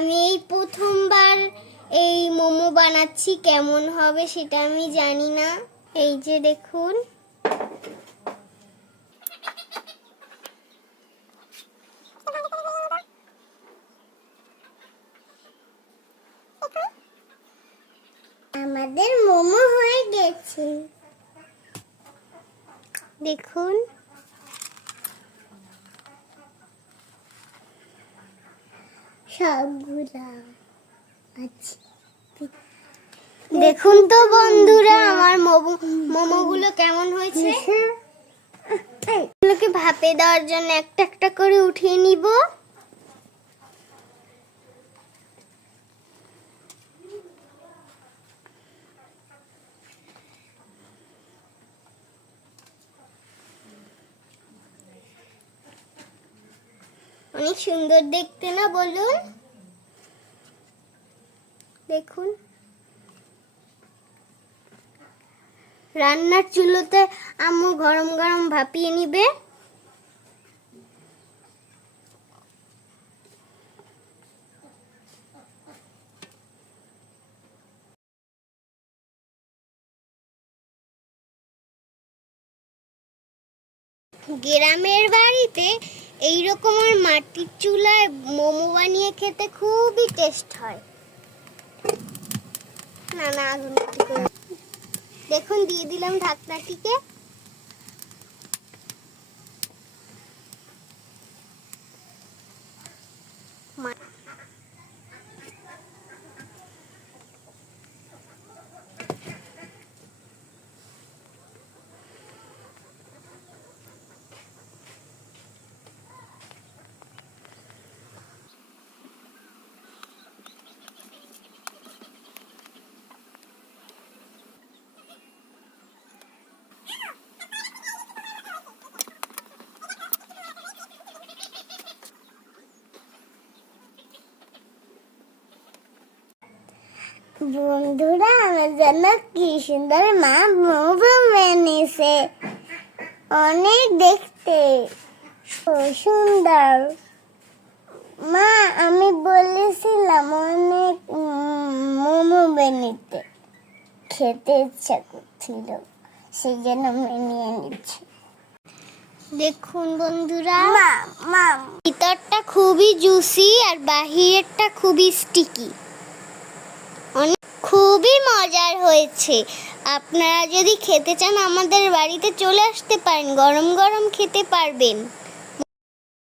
আমি এই প্রথমবার এই মোমো বানাচ্ছি, কেমন হবে সেটা আমি জানি না। এই যে দেখুন, আমাদের মোমো হয়ে গেছে। দেখুন, সবগুলা আছে। দেখুন তো বন্ধুরা, আমার মোমোগুলো কেমন হয়েছে। এগুলোকে ভাপে দেওয়ার জন্য একটা একটা করে উঠিয়ে নিব। অনেক সুন্দর দেখতে না বলুন? দেখুন, রান্নার চুলোতে আম্মু গরম গরম ভাপিয়ে নিবে। গ্রামের বাড়িতে এইরকম মাটির চুলায় মোমো বানিয়ে খেতে খুবই টেস্ট হয়। না না, আগুন দেখুন, দিয়ে দিলাম ঢাকনাটিকে। বন্ধুরা, আমার জন্য কি সুন্দর মা মোমো বানিয়েছে, অনেক দেখতে সুন্দর। মা, আমি বলেছিলাম অনেক মোমো বানাতে, খেতে ইচ্ছা করছিল, সেই জন্য আমি নিয়ে নিচ্ছি। দেখুন বন্ধুরা, ভিতরটা খুবই জুসি আর বাহিরেরটা খুবই স্টিকি, খুবই মজার হয়েছে। আপনারা যদি খেতে চান আমাদের বাড়িতে চলে আসতে পারেন, গরম গরম খেতে পারবেন।